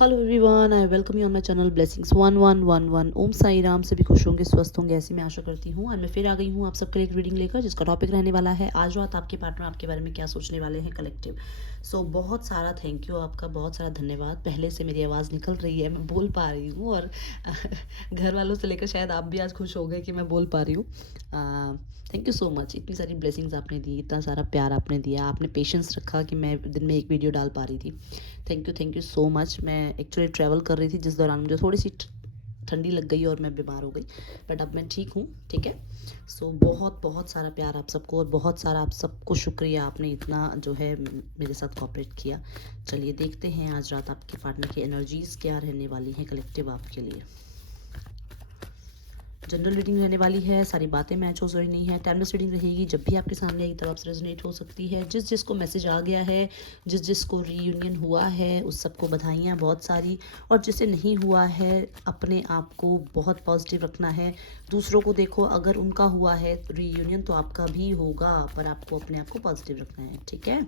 Hello everyone, I welcome you on my channel blessings 1111। ओम साई राम। सभी खुश होंगे, स्वस्थ होंगे, ऐसी मैं आशा करती हूँ। और मैं फिर आ गई हूँ आप सबके लिए एक रीडिंग लेकर, जिसका टॉपिक रहने वाला है आज रात आपके पार्टनर आपके बारे में क्या सोचने वाले हैं, कलेक्टिव। सो बहुत सारा थैंक यू आपका, बहुत सारा धन्यवाद। पहले से मेरी आवाज़ निकल रही है, मैं बोल पा रही हूँ, और घर वालों से लेकर शायद आप भी आज खुश हो गए कि मैं बोल पा रही हूँ। Thank you so much. इतनी सारी ब्लेसिंग्स आपने दी, इतना सारा प्यार आपने दिया, आपने पेशेंस रखा कि मैं दिन में एक वीडियो डाल पा रही थी। Thank you so much. मैं एक्चुअली ट्रैवल कर रही थी, जिस दौरान मुझे थोड़ी सी ठंडी लग गई और मैं बीमार हो गई, बट अब मैं ठीक हूँ। ठीक है। सो बहुत बहुत सारा प्यार आप सबको, और बहुत सारा आप सबको शुक्रिया, आपने इतना जो है मेरे साथ कोऑपरेट किया। चलिए देखते हैं आज रात आपके पार्टनर की एनर्जीज क्या रहने वाली हैं कलेक्टिव आपके लिए। जनरल रीडिंग रहने वाली है, सारी बातें मैच हो जरूरी नहीं है। टाइमलेस रीडिंग रहेगी, जब भी आपके सामने एक तरफ से रेजोनेट हो सकती है। जिस जिसको मैसेज आ गया है, जिस जिसको रीयूनियन हुआ है, उस सबको बधाइयाँ बहुत सारी। और जिसे नहीं हुआ है, अपने आप को बहुत पॉजिटिव रखना है। दूसरों को देखो, अगर उनका हुआ है रीयूनियन तो आपका भी होगा, पर आपको अपने आप को पॉजिटिव रखना है। ठीक है।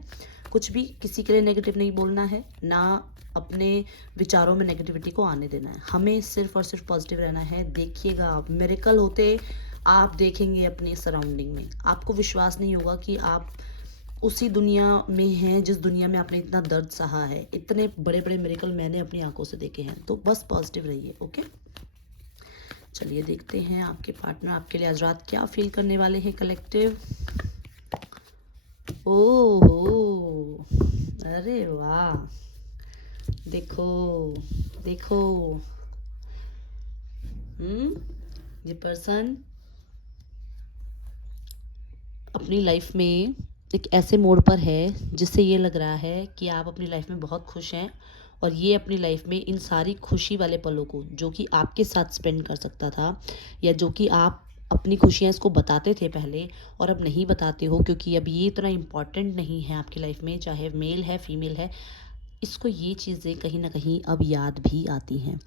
कुछ भी किसी के लिए नेगेटिव नहीं बोलना है, ना अपने विचारों में नेगेटिविटी को आने देना है। हमें सिर्फ और सिर्फ पॉजिटिव रहना है। देखिएगा आप मिरेकल होते आप देखेंगे अपनी सराउंडिंग में। आपको विश्वास नहीं होगा कि आप उसी दुनिया में हैं जिस दुनिया में आपने इतना दर्द सहा है। इतने बड़े बड़े मिरेकल मैंने अपनी आंखों से देखे हैं। तो बस पॉजिटिव रहिए। ओके, चलिए देखते हैं आपके पार्टनर आपके लिए आज रात क्या फील करने वाले हैं कलेक्टिव। ओहो, अरे वाह, देखो देखो। ये पर्सन अपनी लाइफ में एक ऐसे मोड़ पर है जिससे ये लग रहा है कि आप अपनी लाइफ में बहुत खुश हैं, और ये अपनी लाइफ में इन सारी खुशी वाले पलों को जो कि आपके साथ स्पेंड कर सकता था, या जो कि आप अपनी खुशियाँ इसको बताते थे पहले और अब नहीं बताते हो, क्योंकि अब ये इतना इम्पॉर्टेंट नहीं है आपकी लाइफ में, चाहे मेल है फीमेल है। इसको ये चीज़ें कहीं ना कहीं अब याद भी आती हैं।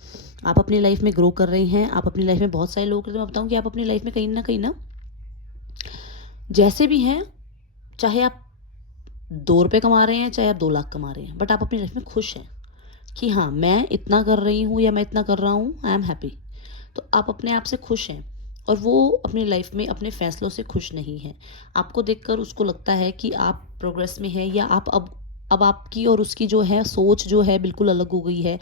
आप अपनी लाइफ में ग्रो कर रहे हैं, आप अपनी लाइफ में बहुत सारे लोगों के लिए मैं बताऊँ कि आप अपनी लाइफ में कहीं ना जैसे भी हैं, चाहे आप 2 रुपये कमा रहे हैं, चाहे आप 2 लाख कमा रहे हैं, बट आप अपनी लाइफ में खुश हैं कि हाँ मैं इतना कर रही हूँ या मैं इतना कर रहा हूँ, आई एम हैप्पी। तो आप अपने आप से खुश हैं, और वो अपनी लाइफ में अपने फैसलों से खुश नहीं है। आपको देखकर उसको लगता है कि आप प्रोग्रेस में हैं, या आप अब आपकी और उसकी जो है सोच जो है बिल्कुल अलग हो गई है।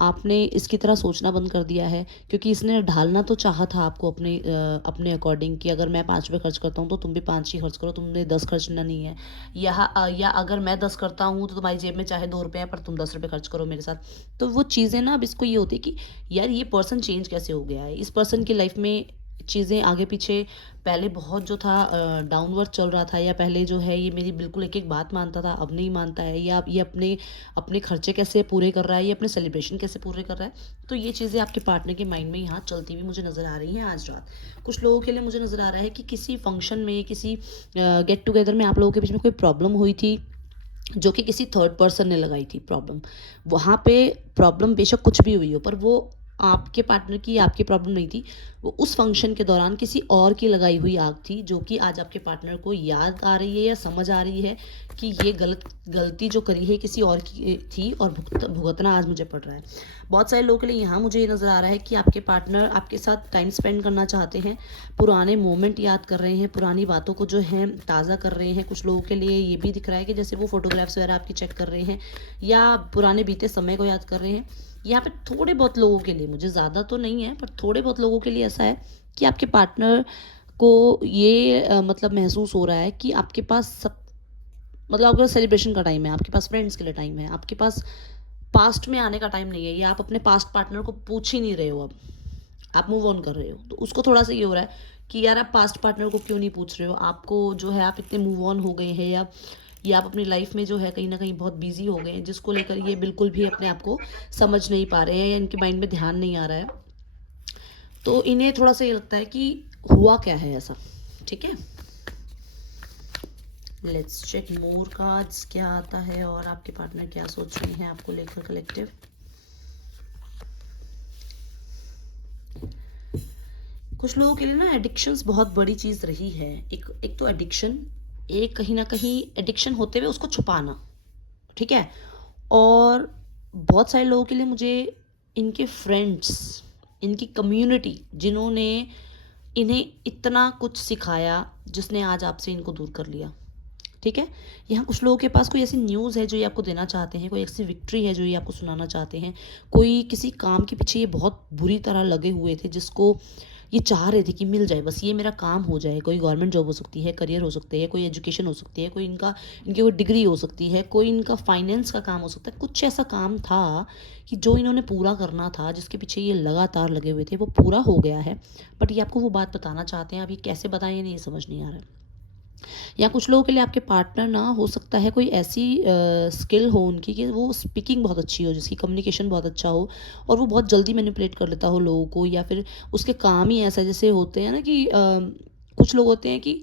आपने इसकी तरह सोचना बंद कर दिया है, क्योंकि इसने ढालना तो चाहा था आपको अपने अकॉर्डिंग, कि अगर मैं 5 रुपये खर्च करता हूँ तो तुम भी 5 ही खर्च करो, तुमने 10 खर्चना नहीं है। या अगर मैं 10 करता हूँ तो तुम्हारी जेब में चाहे 2 रुपये हैं, पर तुम 10 रुपये खर्च करो मेरे साथ। तो वो चीज़ें ना, अब इसको ये होती है कि यार ये पर्सन चेंज कैसे हो गया है। इस पर्सन की लाइफ में चीज़ें आगे पीछे, पहले बहुत जो था डाउनवर्ड चल रहा था, या पहले जो है ये मेरी बिल्कुल एक एक बात मानता था, अब नहीं मानता है। या ये अपने अपने खर्चे कैसे पूरे कर रहा है, ये अपने सेलिब्रेशन कैसे पूरे कर रहा है। तो ये चीज़ें आपके पार्टनर के माइंड में यहाँ चलती हुई मुझे नज़र आ रही हैं आज रात। कुछ लोगों के लिए मुझे नज़र आ रहा है कि किसी फंक्शन में, किसी गेट टुगेदर में आप लोगों के बीच में कोई प्रॉब्लम हुई थी, जो कि किसी थर्ड पर्सन ने लगाई थी प्रॉब्लम। वहाँ पे प्रॉब्लम बेशक कुछ भी हुई हो, पर वो आपके पार्टनर की आपकी प्रॉब्लम नहीं थी। वो उस फंक्शन के दौरान किसी और की लगाई हुई आग थी, जो कि आज आपके पार्टनर को याद आ रही है या समझ आ रही है कि ये गलती जो करी है किसी और की थी, और भुगतना आज मुझे पड़ रहा है। बहुत सारे लोगों के लिए यहाँ मुझे ये नज़र आ रहा है कि आपके पार्टनर आपके साथ टाइम स्पेंड करना चाहते हैं, पुराने मोमेंट याद कर रहे हैं, पुरानी बातों को जो है ताज़ा कर रहे हैं। कुछ लोगों के लिए ये भी दिख रहा है कि जैसे वो फोटोग्राफ्स वगैरह आपकी चेक कर रहे हैं, या पुराने बीते समय को याद कर रहे हैं। यहाँ पे थोड़े बहुत लोगों के लिए, मुझे ज़्यादा तो नहीं है, पर थोड़े बहुत लोगों के लिए ऐसा है कि आपके पार्टनर को ये मतलब महसूस हो रहा है कि आपके पास सब, मतलब अगर सेलिब्रेशन का टाइम है, आपके पास फ्रेंड्स के लिए टाइम है, आपके पास पास्ट में आने का टाइम नहीं है, या आप अपने पास्ट पार्टनर को पूछ ही नहीं रहे हो, अब आप मूव ऑन कर रहे हो। तो उसको थोड़ा सा ये हो रहा है कि यार आप पास्ट पार्टनर को क्यों नहीं पूछ रहे हो, आपको जो है आप इतने मूव ऑन हो गए हैं, या आप अपनी लाइफ में जो है कहीं ना कहीं बहुत बिजी हो गए हैं, जिसको लेकर ये बिल्कुल भी अपने आप को समझ नहीं पा रहे हैं, या इनके माइंड में ध्यान नहीं आ रहा है। तो इन्हें थोड़ा सा ये लगता है कि हुआ क्या है ऐसा। ठीक है, लेट्स चेक मोर कार्ड्स क्या आता है, और आपके पार्टनर क्या सोच रहे हैं आपको लेकर कलेक्टिव। कुछ लोगों के लिए ना एडिक्शंस बहुत बड़ी चीज़ रही है। एक तो एडिक्शन, एक कहीं ना कहीं एडिक्शन होते हुए उसको छुपाना। ठीक है। और बहुत सारे लोगों के लिए मुझे इनके फ्रेंड्स, इनकी कम्युनिटी जिन्होंने इन्हें इतना कुछ सिखाया, जिसने आज आपसे इनको दूर कर लिया। ठीक है, यहाँ कुछ लोगों के पास कोई ऐसी न्यूज़ है जो ये आपको देना चाहते हैं, कोई ऐसी विक्ट्री है जो ये आपको सुनाना चाहते हैं, कोई किसी काम के पीछे ये बहुत बुरी तरह लगे हुए थे, जिसको ये चाह रहे थे कि मिल जाए, बस ये मेरा काम हो जाए। कोई गवर्नमेंट जॉब हो सकती है, करियर हो सकते हैं, कोई एजुकेशन हो सकती है, कोई इनकी कोई डिग्री हो सकती है, कोई इनका फाइनेंस का काम हो सकता है। कुछ ऐसा काम था कि जो इन्होंने पूरा करना था, जिसके पीछे ये लगातार लगे हुए थे, वो पूरा हो गया है। बट ये आपको वो बात बताना चाहते हैं, अब ये कैसे बताएं ये नहीं समझ नहीं आ रहा है। या कुछ लोगों के लिए आपके पार्टनर ना हो सकता है कोई ऐसी स्किल हो उनकी कि वो स्पीकिंग बहुत अच्छी हो, जिसकी कम्युनिकेशन बहुत अच्छा हो, और वो बहुत जल्दी मैनिपुलेट कर लेता हो लोगों को, या फिर उसके काम ही ऐसा, जैसे होते हैं ना कि कुछ लोग होते हैं कि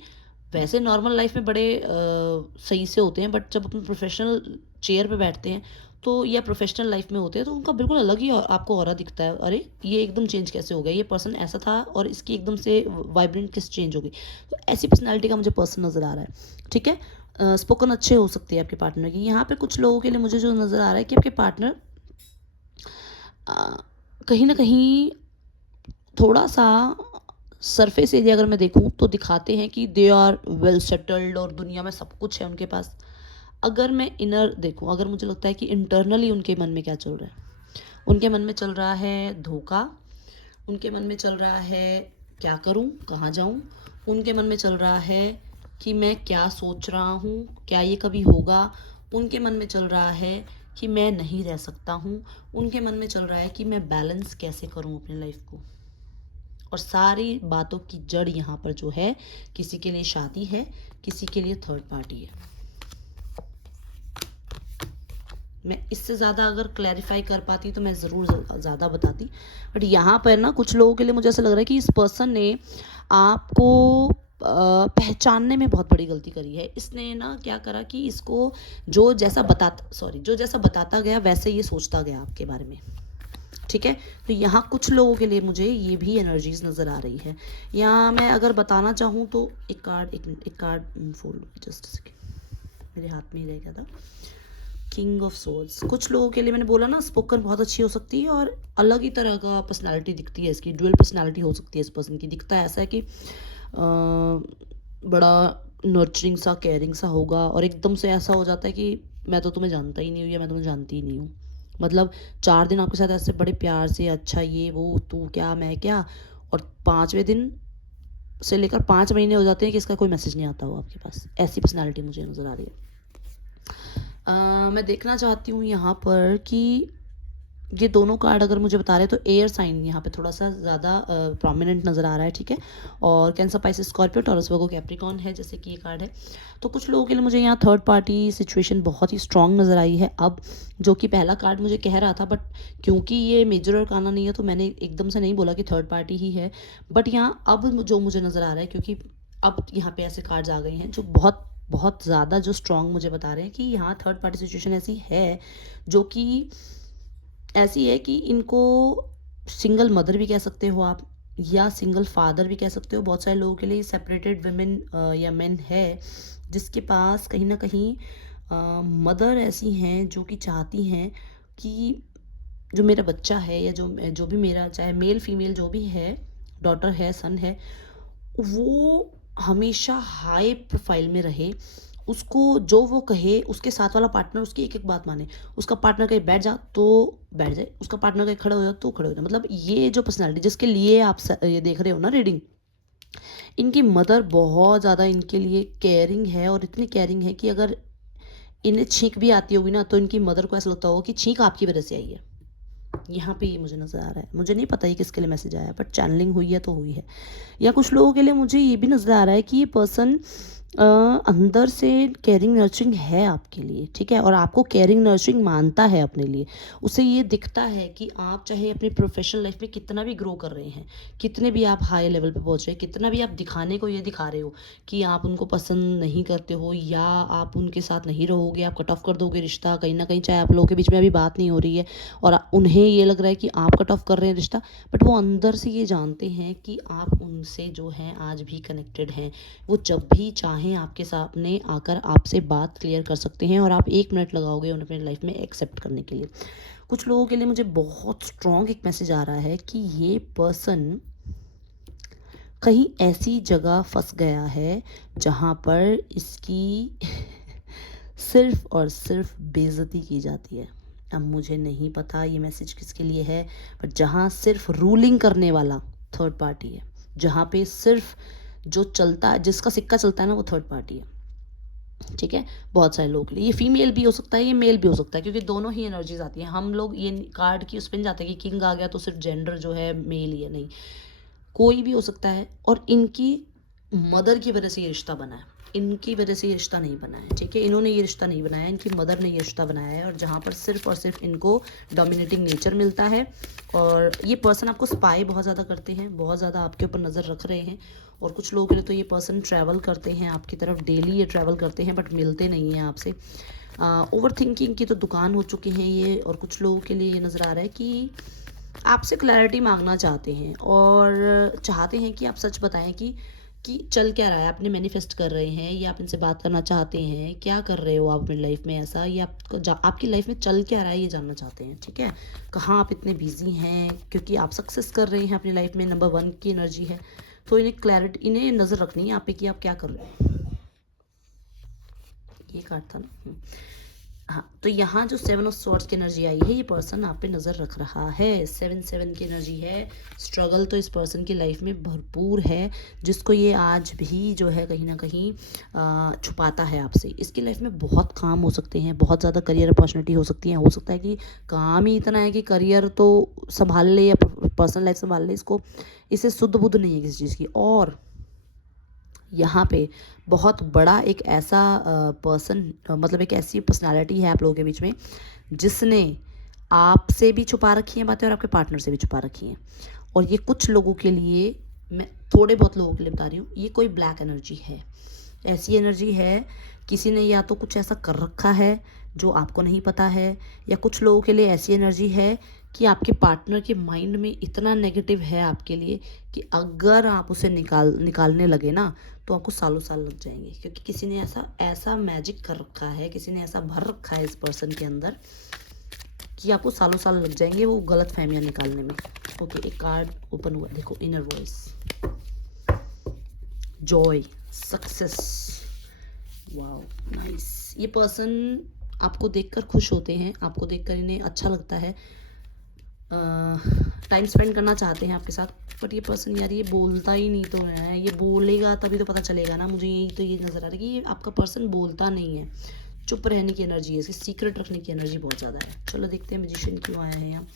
वैसे नॉर्मल लाइफ में बड़े सही से होते हैं, बट जब अपने प्रोफेशनल चेयर पे बैठते हैं तो, या प्रोफेशनल लाइफ में होते हैं, तो उनका बिल्कुल अलग ही आपको ऑरा दिखता है। अरे ये एकदम चेंज कैसे हो गया, ये पर्सन ऐसा था और इसकी एकदम से वाइब्रेंट किस चेंज हो गई। तो ऐसी पर्सनैलिटी का मुझे पर्सन नज़र आ रहा है। ठीक है, स्पोकन अच्छे हो सकते हैं आपके पार्टनर की। यहाँ पे कुछ लोगों के लिए मुझे जो नज़र आ रहा है कि आपके पार्टनर कहीं ना कहीं थोड़ा सा सरफेस एरिया अगर मैं देखूं तो दिखाते हैं कि दे आर वेल सेटल्ड और दुनिया में सब कुछ है उनके पास। अगर मैं इनर देखूं, अगर मुझे लगता है कि इंटरनली उनके मन में क्या चल रहा है, उनके मन में चल रहा है धोखा, उनके मन में चल रहा है क्या करूं, कहाँ जाऊं, उनके मन में चल रहा है कि मैं क्या सोच रहा हूं, क्या ये कभी होगा, उनके मन में चल रहा है कि मैं नहीं रह सकता हूं, उनके मन में चल रहा है कि मैं बैलेंस कैसे करूं अपनी लाइफ को। और सारी बातों की जड़ यहाँ पर जो है, किसी के लिए शादी है, किसी के लिए थर्ड पार्टी है। मैं इससे ज़्यादा अगर क्लैरिफाई कर पाती तो मैं ज़रूर ज़्यादा बताती, बट यहाँ पर ना कुछ लोगों के लिए मुझे ऐसा लग रहा है कि इस पर्सन ने आपको पहचानने में बहुत बड़ी गलती करी है। इसने ना क्या करा कि इसको जो जैसा बताता गया वैसे ये सोचता गया आपके बारे में। ठीक है, तो यहाँ कुछ लोगों के लिए मुझे ये भी एनर्जीज नज़र आ रही है। यहाँ मैं अगर बताना चाहूँ तो एक कार्ड फोल्ड, जस्ट सेकेंड, मेरे हाथ में ही रह गया था। किंग ऑफ सोल्स, कुछ लोगों के लिए मैंने बोला ना स्पोकन बहुत अच्छी हो सकती है, और अलग ही तरह का पर्सनालिटी दिखती है इसकी, ड्यूअल पर्सनालिटी हो सकती है इस पर्सन की। दिखता है ऐसा है कि बड़ा नर्चरिंग सा, केयरिंग सा होगा, और एकदम से ऐसा हो जाता है कि मैं तो तुम्हें जानता ही नहीं हूँ, या मैं तुम्हें जानती ही नहीं हूँ। मतलब 4 दिन आपके साथ ऐसे बड़े प्यार से, अच्छा ये वो, तू क्या मैं क्या, और 5वें दिन से लेकर 5 महीने हो जाते हैं कि इसका कोई मैसेज नहीं आता हो आपके पास। ऐसी पर्सनालिटी मुझे नज़र आ रही है। मैं देखना चाहती हूँ यहाँ पर कि ये दोनों कार्ड अगर मुझे बता रहे हैं तो एयर साइन यहाँ पे थोड़ा सा ज़्यादा प्रोमिनेंट नज़र आ रहा है। ठीक है, और कैंसर, पाइसेस, स्कॉर्पियो, टॉरस, वर्गो, कैप्रिकॉन है, जैसे कि ये कार्ड है। तो कुछ लोगों के लिए मुझे यहाँ थर्ड पार्टी सिचुएशन बहुत ही स्ट्रांग नज़र आई है अब, जो कि पहला कार्ड मुझे कह रहा था, बट क्योंकि ये मेजर और काना नहीं है तो मैंने एकदम से नहीं बोला कि थर्ड पार्टी ही है। बट यहाँ अब जो मुझे नज़र आ रहा है, क्योंकि अब यहाँ पे ऐसे कार्ड्स आ गए हैं जो बहुत बहुत ज़्यादा जो स्ट्रांग मुझे बता रहे हैं कि यहाँ थर्ड पार्टी सिचुएशन ऐसी है, जो कि ऐसी है कि इनको सिंगल मदर भी कह सकते हो आप, या सिंगल फादर भी कह सकते हो। बहुत सारे लोगों के लिए सेपरेटेड वुमेन या मेन है, जिसके पास कहीं ना कहीं मदर ऐसी हैं जो कि चाहती हैं कि जो मेरा बच्चा है, या जो भी मेरा, चाहे मेल फीमेल जो भी है, डॉटर है, सन है, वो हमेशा हाई प्रोफाइल में रहे। उसको जो वो कहे, उसके साथ वाला पार्टनर उसकी एक एक बात माने। उसका पार्टनर कहीं बैठ जा तो बैठ जाए, उसका पार्टनर कहीं खड़े हो जाए तो खड़े हो जाए। मतलब ये जो पर्सनैलिटी जिसके लिए आप ये देख रहे हो ना रीडिंग, इनकी मदर बहुत ज़्यादा इनके लिए केयरिंग है, और इतनी केयरिंग है कि अगर इन्हें छींक भी आती होगी ना, तो इनकी मदर को ऐसा लगता होगा कि छींक आपकी वजह से आई है। यहाँ पे ये मुझे नज़र आ रहा है। मुझे नहीं पता ये किसके लिए मैसेज आया, बट चैनलिंग हुई है तो हुई है। या कुछ लोगों के लिए मुझे ये भी नज़र आ रहा है कि ये पर्सन अंदर से केयरिंग नर्चरिंग है आपके लिए। ठीक है, और आपको केयरिंग नर्चरिंग मानता है अपने लिए। उसे ये दिखता है कि आप चाहे अपनी प्रोफेशनल लाइफ में कितना भी ग्रो कर रहे हैं, कितने भी आप हाई लेवल पे पहुँच रहे हैं, कितना भी आप दिखाने को ये दिखा रहे हो कि आप उनको पसंद नहीं करते हो, या आप उनके साथ नहीं रहोगे, आप कट ऑफ कर दोगे रिश्ता कहीं ना कहीं, चाहे आप लोगों के बीच में अभी बात नहीं हो रही है और उन्हें ये लग रहा है कि आप कट ऑफ कर रहे हैं रिश्ता, बट वो अंदर से ये जानते हैं कि आप उनसे जो है आज भी कनेक्टेड हैं। वो जब भी चाहें चाहें आपके सामने आकर आपसे बात क्लियर कर सकते हैं और आप 1 मिनट लगाओगे उन्हें अपनी लाइफ में एक्सेप्ट करने के लिए। कुछ लोगों के लिए मुझे बहुत स्ट्रॉन्ग एक मैसेज आ रहा है कि ये पर्सन कहीं ऐसी जगह फंस गया है जहाँ पर इसकी सिर्फ और सिर्फ बेइज्जती की जाती है। अब मुझे नहीं पता ये मैसेज किसके लिए है, बट जहाँ सिर्फ रूलिंग करने वाला थर्ड पार्टी है, जहाँ पे सिर्फ जो चलता है, जिसका सिक्का चलता है ना, वो थर्ड पार्टी है। ठीक है, बहुत सारे लोगों के लिए ये फीमेल भी हो सकता है, ये मेल भी हो सकता है, क्योंकि दोनों ही एनर्जीज आती हैं। हम लोग ये कार्ड की उस पर नहीं जाते कि किंग आ गया तो सिर्फ जेंडर जो है मेल ही है, नहीं, कोई भी हो सकता है। और इनकी मदर की वजह से ये रिश्ता बना है, इनकी वजह से ये रिश्ता नहीं बना है। ठीक है, इन्होंने ये रिश्ता नहीं बनाया, इनकी मदर ने ये रिश्ता बनाया है, और जहाँ पर सिर्फ और सिर्फ इनको डोमिनेटिंग नेचर मिलता है। और ये पर्सन आपको स्पाई बहुत ज़्यादा करते हैं, बहुत ज़्यादा आपके ऊपर नज़र रख रहे हैं। और कुछ लोगों के लिए तो ये पर्सन ट्रैवल करते हैं आपकी तरफ, डेली ये ट्रैवल करते हैं, बट मिलते नहीं हैं आपसे। ओवर थिंकिंग की तो दुकान हो चुकी है ये। और कुछ लोगों के लिए ये नज़र आ रहा है कि आपसे क्लैरिटी मांगना चाहते हैं, और चाहते हैं कि आप सच बताएं कि चल क्या रहा है, आपने मैनिफेस्ट कर रहे हैं, या आप इनसे बात करना चाहते हैं, क्या कर रहे हो आप अपनी लाइफ में ऐसा, या आपकी लाइफ में चल क्या रहा है ये जानना चाहते हैं। ठीक है, कहाँ आप इतने बिजी हैं, क्योंकि आप सक्सेस कर रहे हैं अपनी लाइफ में, नंबर 1 की एनर्जी है। तो इन्हें क्लैरिटी, इन्हें नज़र रखनी है आप पे कि आप क्या कर रहे हैं। ये कार्ड था ना। हाँ, तो यहाँ जो 7 ऑफ स्वॉर्ड्स की एनर्जी आई है, ये पर्सन आप पे नज़र रख रहा है। 7 की एनर्जी है। स्ट्रगल तो इस पर्सन की लाइफ में भरपूर है, जिसको ये आज भी जो है कहीं ना कहीं छुपाता है आपसे। इसकी लाइफ में बहुत काम हो सकते हैं, बहुत ज़्यादा करियर अपॉर्चुनिटी हो सकती है। हो सकता है कि काम ही इतना है कि करियर तो संभाल ले या पर्सनल लाइफ संभाल ले, इसे सुध बुध नहीं है किसी चीज़ की। और यहाँ पे बहुत बड़ा एक ऐसा पर्सन, मतलब एक ऐसी पर्सनालिटी है आप लोगों के बीच में, जिसने आपसे भी छुपा रखी हैं बातें और आपके पार्टनर से भी छुपा रखी हैं। और ये कुछ लोगों के लिए, मैं थोड़े बहुत लोगों के लिए बता रही हूँ, ये कोई ब्लैक एनर्जी है, ऐसी एनर्जी है, किसी ने या तो कुछ ऐसा कर रखा है जो आपको नहीं पता है, या कुछ लोगों के लिए ऐसी एनर्जी है कि आपके पार्टनर के माइंड में इतना नेगेटिव है आपके लिए कि अगर आप उसे निकालने लगे ना, तो आपको सालों साल लग जाएंगे, क्योंकि किसी ने ऐसा मैजिक कर रखा है, किसी ने ऐसा भर रखा है इस पर्सन के अंदर कि आपको सालों साल लग जाएंगे वो गलत फहमियाँ निकालने में। ओके, एक कार्ड ओपन हुआ, देखो, inner voice, Joy, success, wow, nice. ये पर्सन आपको देखकर खुश होते हैं, आपको देखकर इन्हें अच्छा लगता है, टाइम स्पेंड करना चाहते हैं आपके साथ। बट ये पर्सन यार, ये बोलता ही नहीं तो है, ये बोलेगा तभी तो पता चलेगा ना। मुझे यही तो ये नज़र आ रहा है कि ये आपका पर्सन बोलता नहीं है, चुप रहने की एनर्जी है इसकी, सीक्रेट रखने की एनर्जी बहुत ज़्यादा है। चलो देखते हैं मैजिशियन क्यों आया है यहाँ।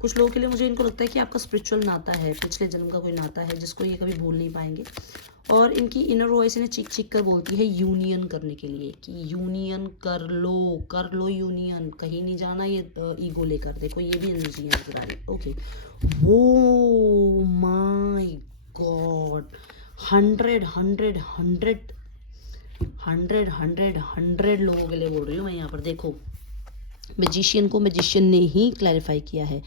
कुछ लोगों के लिए मुझे इनको लगता है कि आपका स्पिरिचुअल नाता है, पिछले जन्म का कोई नाता है, जिसको ये कभी भूल नहीं पाएंगे। और इनकी इनर वॉइस इन्हें चीख चीख कर बोलती है यूनियन करने के लिए, कि यूनियन कर लो यूनियन, कहीं नहीं जाना ये ईगो लेकर। देखो, ये भी एनर्जी है नजर आ रही है। ओके, वो माय गॉड, 100 लोगों के लिए बोल रही हूँ मैं यहाँ पर। देखो, मैजिशियन को मैजिशियन ने ही क्लैरिफाई किया है।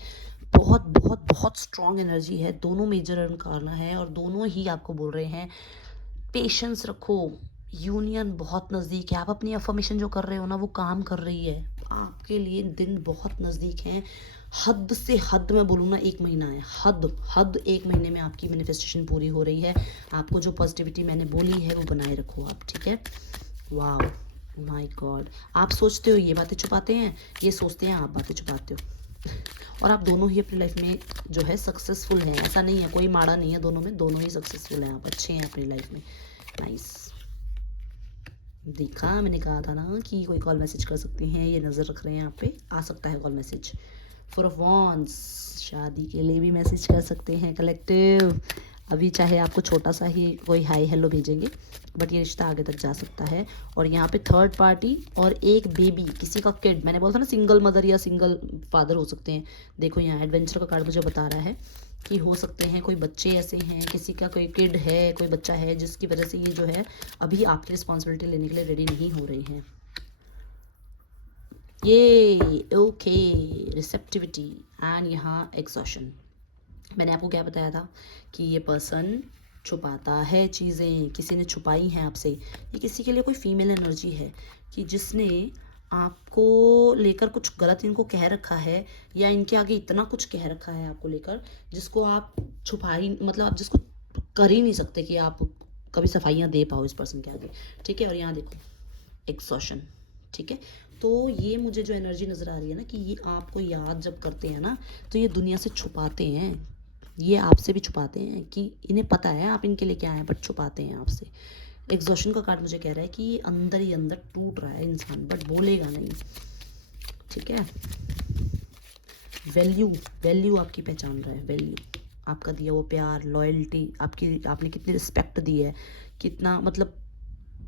बहुत बहुत बहुत स्ट्रॉन्ग एनर्जी है, दोनों मेजर अनकारना है, और दोनों ही आपको बोल रहे हैं पेशेंस रखो, यूनियन बहुत नज़दीक है। आप अपनी अफर्मेशन जो कर रहे हो ना, वो काम कर रही है आपके लिए, दिन बहुत नज़दीक हैं। हद से हद मैं बोलूँ ना, 1 महीना है, हद 1 महीने में आपकी मैनिफेस्टेशन पूरी हो रही है। आपको जो पॉजिटिविटी मैंने बोली है वो बनाए रखो आप, ठीक है। वाह, माय गॉड, आप सोचते हो ये बातें छुपाते हैं, ये सोचते हैं आप बातें छुपाते हो। और आप दोनों ही अपनी लाइफ में जो है सक्सेसफुल हैं, ऐसा नहीं है, कोई माड़ा नहीं है दोनों में, दोनों ही सक्सेसफुल हैं, आप अच्छे हैं अपनी लाइफ में। नाइस, देखा, मैंने कहा था ना कि कोई कॉल मैसेज कर सकते हैं, ये नज़र रख रहे हैं आप पे, आ सकता है कॉल मैसेज। 4 ऑफ वॉन्ड्स, शादी के लिए भी मैसेज कर सकते हैं कलेक्टिव। अभी चाहे आपको छोटा सा ही कोई हाई हेलो भेजेंगे, बट ये रिश्ता आगे तक जा सकता है। और यहाँ पे थर्ड पार्टी और एक बेबी, किसी का किड, मैंने बोला था ना सिंगल मदर या सिंगल फादर हो सकते हैं। देखो यहाँ एडवेंचर का कार्ड मुझे बता रहा है कि हो सकते हैं कोई बच्चे ऐसे हैं, किसी का कोई किड है, कोई बच्चा है, जिसकी वजह से ये जो है अभी आपकी रिस्पॉन्सिबिलिटी लेने के लिए रेडी नहीं हो रहे हैं। ये ओके, रिसेप्टिविटी एंड यहाँ एक्सॉशन। मैंने आपको क्या बताया था कि ये पर्सन छुपाता है चीज़ें, किसी ने छुपाई हैं आपसे। ये किसी के लिए कोई फीमेल एनर्जी है कि जिसने आपको लेकर कुछ गलत इनको कह रखा है, या इनके आगे इतना कुछ कह रखा है आपको लेकर, जिसको आप छुपा ही, मतलब आप जिसको कर ही नहीं सकते कि आप कभी सफाइयाँ दे पाओ इस पर्सन के आगे, ठीक है। और यहाँ देखो एग्जॉशन, ठीक है। तो ये मुझे जो एनर्जी नज़र आ रही है ना कि ये आपको याद जब करते हैं ना, तो ये दुनिया से छुपाते हैं, ये आपसे भी छुपाते हैं कि इन्हें पता है आप इनके लिए क्या हैं, बट छुपाते हैं आपसे। एग्जॉशन का कार्ड मुझे कह रहा है कि ये अंदर ही अंदर टूट रहा है इंसान, बट बोलेगा नहीं, ठीक है। वैल्यू, वैल्यू आपकी पहचान रहा है, वैल्यू आपका दिया वो प्यार, लॉयल्टी, आपने कितनी रिस्पेक्ट दी है, कितना मतलब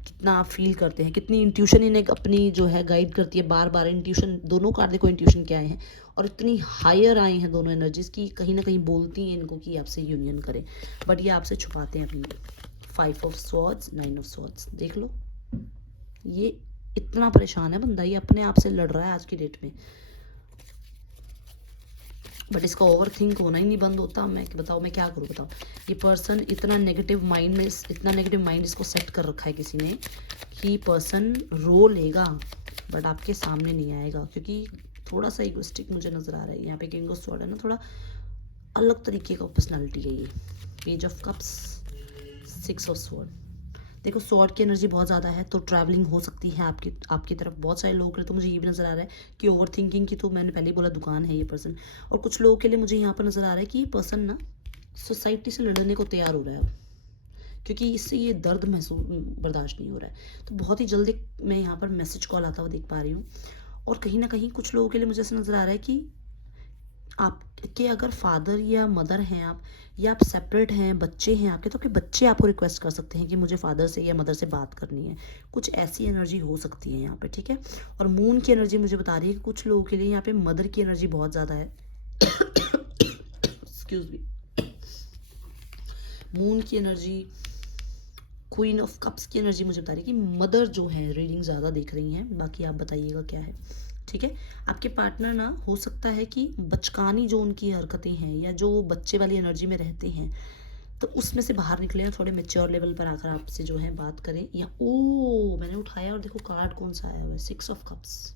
कितना आप फील करते हैं, कितनी इंट्यूशन इन्हें अपनी जो है गाइड करती है बार बार। इंट्यूशन, दोनों कार्ड देखो इंट्यूशन के आए हैं, और इतनी हायर आए हैं दोनों एनर्जीज की कहीं ना कहीं बोलती हैं इनको कि आपसे यूनियन करें, बट ये आपसे छुपाते हैं अपनी। 5 ऑफ स्वॉर्ड्स, 9 ऑफ स्वॉर्ड्स, देख लो ये इतना परेशान है बंदा, ये अपने आप से लड़ रहा है आज की डेट में, बट इसका ओवर थिंक होना ही नहीं बंद होता। मैं बताओ मैं क्या करूँ, बताओ। ये पर्सन इतना नेगेटिव माइंड में, इतना नेगेटिव माइंड इसको सेट कर रखा है किसी ने कि पर्सन रो लेगा बट आपके सामने नहीं आएगा, क्योंकि थोड़ा सा इगोइस्टिक मुझे नज़र आ रहा है। यहाँ पे किंग ऑफ स्वॉर्ड है ना, थोड़ा अलग तरीके का पर्सनालिटी है ये। Page of cups, 6 of sword, देखो स्वॉर्ड की एनर्जी बहुत ज़्यादा है, तो ट्रैवलिंग हो सकती है आपकी तरफ बहुत सारे लोगों के लिए। तो मुझे ये भी नज़र आ रहा है कि ओवर थिंकिंग की तो मैंने पहले ही बोला दुकान है ये पर्सन। और कुछ लोगों के लिए मुझे यहाँ पर नज़र आ रहा है कि ये पर्सन ना सोसाइटी से लड़ने को तैयार हो रहा है, क्योंकि इससे ये दर्द महसूस बर्दाश्त नहीं हो रहा है। तो बहुत ही जल्दी मैं यहाँ पर मैसेज कॉल आता हुआ देख पा रही हूँ। और कहीं ना कहीं कुछ लोगों के लिए मुझे ऐसा नज़र आ रहा है कि आपके अगर फादर या मदर हैं आप, या आप सेपरेट हैं, बच्चे हैं आपके, तो आपके बच्चे आपको रिक्वेस्ट कर सकते हैं कि मुझे फादर से या मदर से बात करनी है। कुछ ऐसी एनर्जी हो सकती है यहाँ पे, ठीक है। और मून की एनर्जी मुझे बता रही है कि कुछ लोगों के लिए यहाँ पे मदर की एनर्जी बहुत ज़्यादा है। Excuse me. मून की एनर्जी, क्वीन ऑफ कप्स की एनर्जी मुझे बता रही है कि मदर जो है रीडिंग ज़्यादा देख रही हैं। बाकी आप बताइएगा क्या है, ठीक है। आपके पार्टनर ना हो सकता है कि बचकानी जो उनकी हरकतें हैं, या जो बच्चे वाली एनर्जी में रहते हैं, तो उसमें से बाहर निकले हैं, थोड़े मेच्योर लेवल पर आकर आपसे जो है बात करें। या ओ मैंने उठाया और देखो कार्ड कौन सा आया हुआ है, 6 ऑफ कप्स।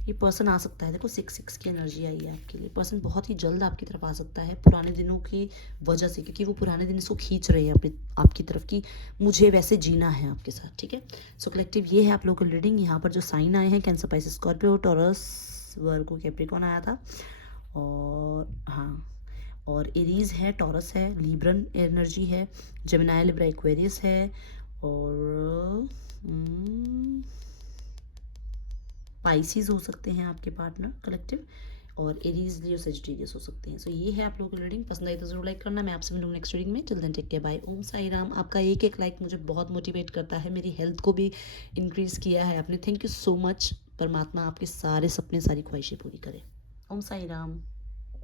ये पर्सन आ सकता है, देखो 6 की एनर्जी आई है आपके लिए। पर्सन बहुत ही जल्द आपकी तरफ आ सकता है पुराने दिनों की वजह से, क्योंकि वो पुराने दिन इसको खींच रहे हैं आपकी तरफ की मुझे वैसे जीना है आपके साथ, ठीक है। सो कलेक्टिव ये है आप लोगों की रीडिंग। यहाँ पर जो साइन आए हैं, कैंसर, पाइसेस, स्कॉर्पियो, टॉरस, वर्गो, कैप्रिकॉर्न आया था, और हाँ, और एरीज है, टॉरस है, लिब्रन एनर्जी है, जेमिनाई, लिब्रा, एक्वेरियस है, और पाइसिस हो सकते हैं आपके पार्टनर कलेक्टिव, और एरीज, लियो, सेजिटेरियस हो सकते हैं। सो ये है आप लोगों की रीडिंग। पसंद आई तो जरूर लाइक करना। मैं आपसे मिलूंगी नेक्स्ट रीडिंग में। Till then take care, bye, Om Sai Ram. आपका एक एक लाइक मुझे बहुत मोटिवेट करता है, मेरी हेल्थ को भी इंक्रीज़ किया है आपने। Thank you so much. परमात्मा आपके सारे सपने, सारी ख्वाहिशें पूरी करे। ओम साई राम।